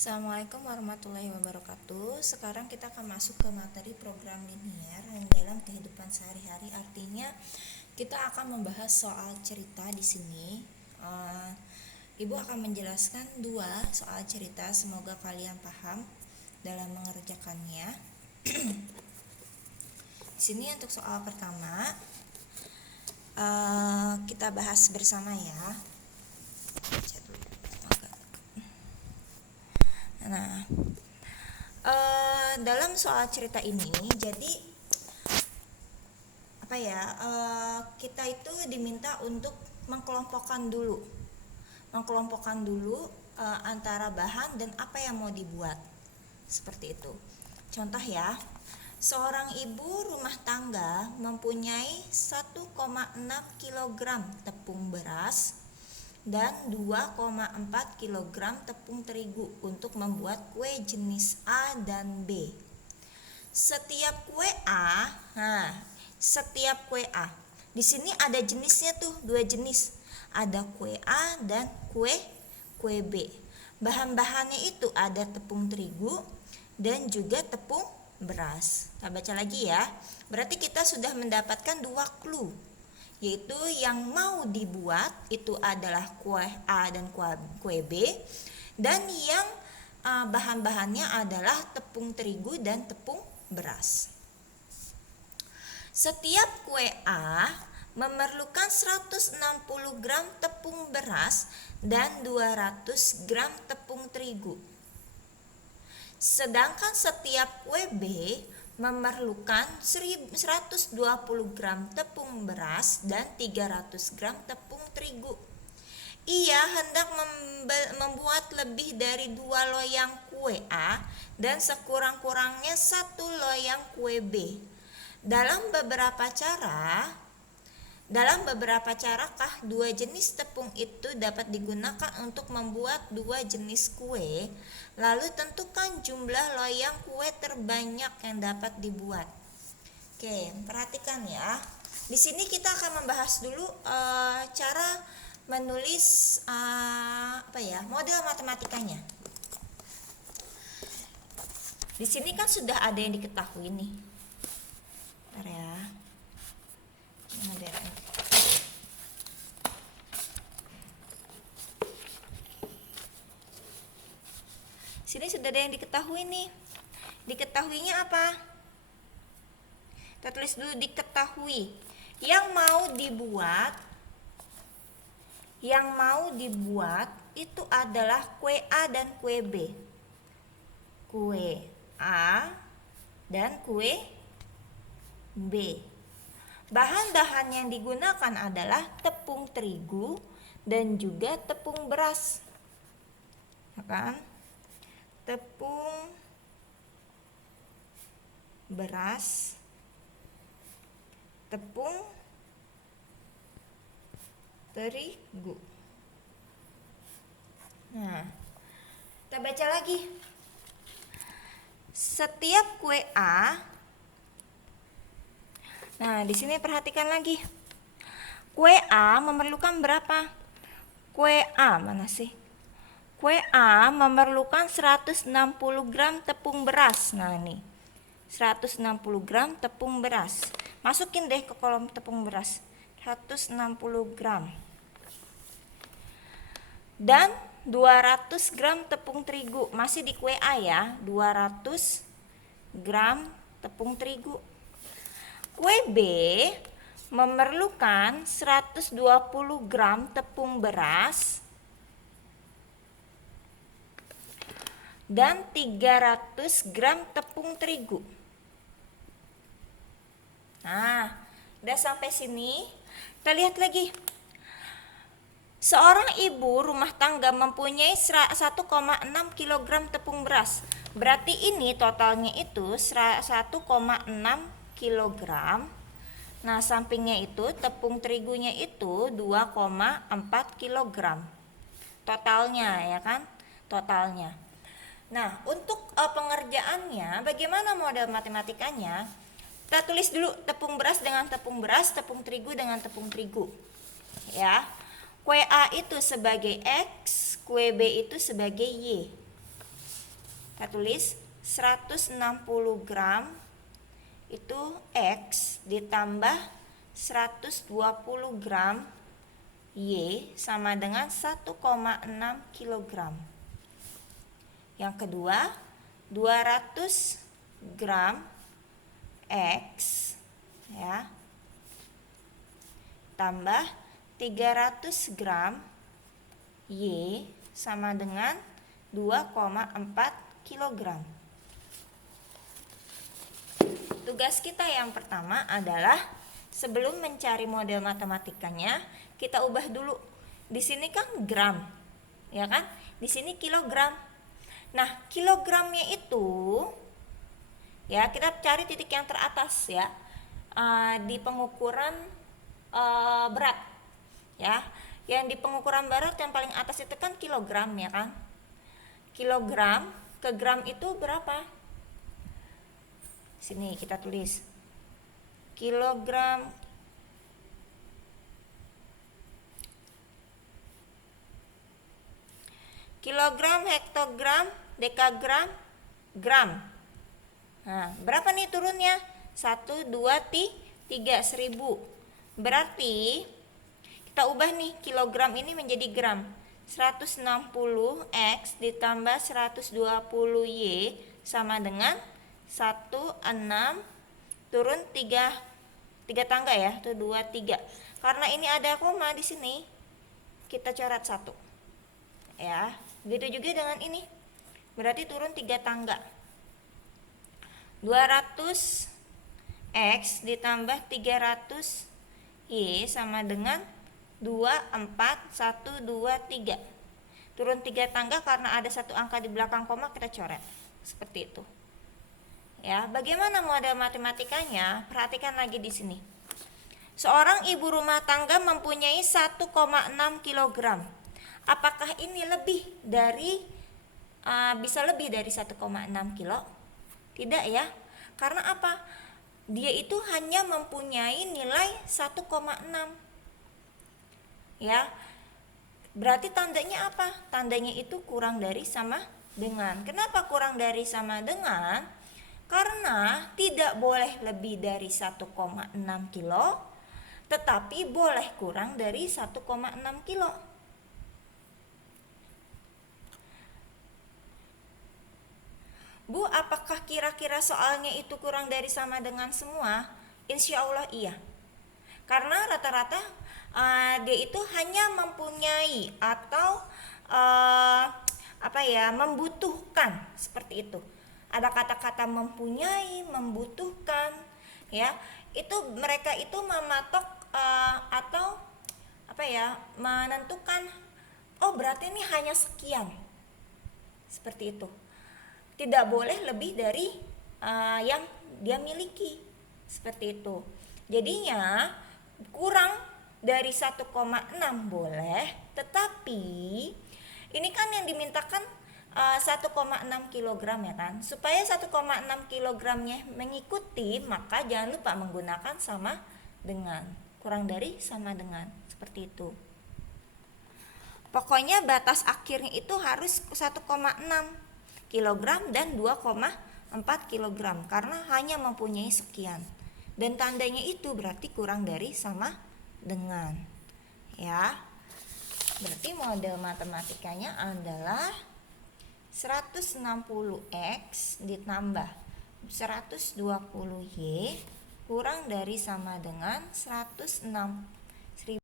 Assalamualaikum warahmatullahi wabarakatuh. Sekarang kita akan masuk ke materi program linier yang dalam kehidupan sehari-hari. Artinya kita akan membahas soal cerita di sini. Ibu akan menjelaskan dua soal cerita. Semoga kalian paham dalam mengerjakannya. Di sini untuk soal pertama kita bahas bersama ya. Nah, dalam soal cerita ini, jadi kita itu diminta untuk mengkelompokkan dulu antara bahan dan apa yang mau dibuat, seperti itu. Contoh ya, seorang ibu rumah tangga mempunyai 1,6 kg tepung beras dan 2,4 kg tepung terigu untuk membuat kue jenis A dan B. Setiap kue di sini ada jenisnya tuh, dua jenis. Ada kue A dan kue B. Bahan-bahannya itu ada tepung terigu dan juga tepung beras. Kita baca lagi ya. Berarti kita sudah mendapatkan dua clue, yaitu yang mau dibuat itu adalah kue A dan kue B, dan yang bahan-bahannya adalah tepung terigu dan tepung beras. Setiap kue A memerlukan 160 gram tepung beras dan 200 gram tepung terigu. Sedangkan setiap kue B memerlukan 120 gram tepung beras dan 300 gram tepung terigu. Ia hendak membuat lebih dari 2 loyang kue A dan sekurang-kurangnya 1 loyang kue B. Dalam beberapa carakah dua jenis tepung itu dapat digunakan untuk membuat dua jenis kue? Lalu tentukan jumlah loyang kue terbanyak yang dapat dibuat. Oke, perhatikan ya. Di sini kita akan membahas dulu cara menulis model matematikanya. Di sini kan sudah ada yang diketahui nih. Bentar ya. Sini sudah ada yang diketahui nih. Diketahuinya apa? Kita tulis dulu diketahui. Yang mau dibuat itu adalah kue A dan kue B. Kue A dan kue B. Bahan-bahan yang digunakan adalah tepung terigu dan juga tepung beras. Kan? Tepung beras, tepung terigu. Nah, kita baca lagi. Setiap kue A. Nah, di sini perhatikan lagi. Kue A memerlukan berapa? Kue A mana sih? Kue A memerlukan 160 gram tepung beras. Nah, ini 160 gram tepung beras. Masukin deh ke kolom tepung beras. 160 gram. Dan 200 gram tepung terigu. Masih di kue A ya. 200 gram tepung terigu. Kue B memerlukan 120 gram tepung beras dan 300 gram tepung terigu. Nah, udah sampai sini. Kita lihat lagi. Seorang ibu rumah tangga mempunyai 1,6 kg tepung beras. Berarti ini totalnya itu 1,6 kg. Nah, sampingnya itu tepung terigunya itu 2,4 kg. Totalnya ya kan? Totalnya. Nah, untuk pengerjaannya, bagaimana model matematikanya? Kita tulis dulu tepung beras dengan tepung beras, tepung terigu dengan tepung terigu. Ya. Kue A itu sebagai X, kue B itu sebagai Y. Kita tulis 160 gram itu X ditambah 120 gram Y sama dengan 1,6 kilogram. Yang kedua, 200 gram X ya tambah 300 gram Y sama dengan 2,4 kilogram. Tugas kita yang pertama adalah sebelum mencari model matematikanya, kita ubah dulu. Di sini kan gram, ya kan? Di sini kilogram. Nah, kilogramnya itu, ya kita cari titik yang teratas ya, di pengukuran berat, ya. Yang di pengukuran berat yang paling atas itu kan kilogram, ya kan? Kilogram ke gram itu berapa? Sini kita tulis kilogram kilogram, hektogram, dekagram, gram. Nah, berapa nih turunnya? 1, 2, 3, 1000. Berarti kita ubah nih kilogram ini menjadi gram. 160 X ditambah 120 Y sama dengan 16 turun 3 tangga ya, tuh 2 3. Karena ini ada koma di sini, kita coret 1. Ya, begitu juga dengan ini. Berarti turun 3 tangga. 200 X ditambah 300 Y sama dengan 2 4 1 2 3. Turun 3 tangga karena ada satu angka di belakang koma, kita coret. Seperti itu. Ya, bagaimana model matematikanya? Perhatikan lagi di sini. Seorang ibu rumah tangga mempunyai 1,6 kg. Apakah ini lebih dari bisa lebih dari 1,6 kilo? Tidak ya. Karena apa? Dia itu hanya mempunyai nilai 1,6. Ya. Berarti tandanya apa? Tandanya itu kurang dari sama dengan. Kenapa kurang dari sama dengan? Karena tidak boleh lebih dari 1,6 kilo, tetapi boleh kurang dari 1,6 kilo. Bu, apakah kira-kira soalnya itu kurang dari sama dengan semua? Insya Allah iya. Karena rata-rata dia itu hanya mempunyai atau membutuhkan, seperti itu. Ada kata-kata mempunyai, membutuhkan, ya. Itu mereka itu mematok menentukan, oh berarti ini hanya sekian. Seperti itu. Tidak boleh lebih dari yang dia miliki. Seperti itu. Jadinya kurang dari 1,6 boleh, tetapi ini kan yang dimintakan 1,6 kg ya kan. Supaya 1,6 kilogramnya mengikuti, maka jangan lupa menggunakan sama dengan, kurang dari sama dengan, seperti itu. Pokoknya batas akhirnya itu harus 1,6 kg dan 2,4 kg karena hanya mempunyai sekian. Dan tandanya itu berarti kurang dari sama dengan. Ya. Berarti model matematikanya adalah 160X ditambah 120Y kurang dari sama dengan 106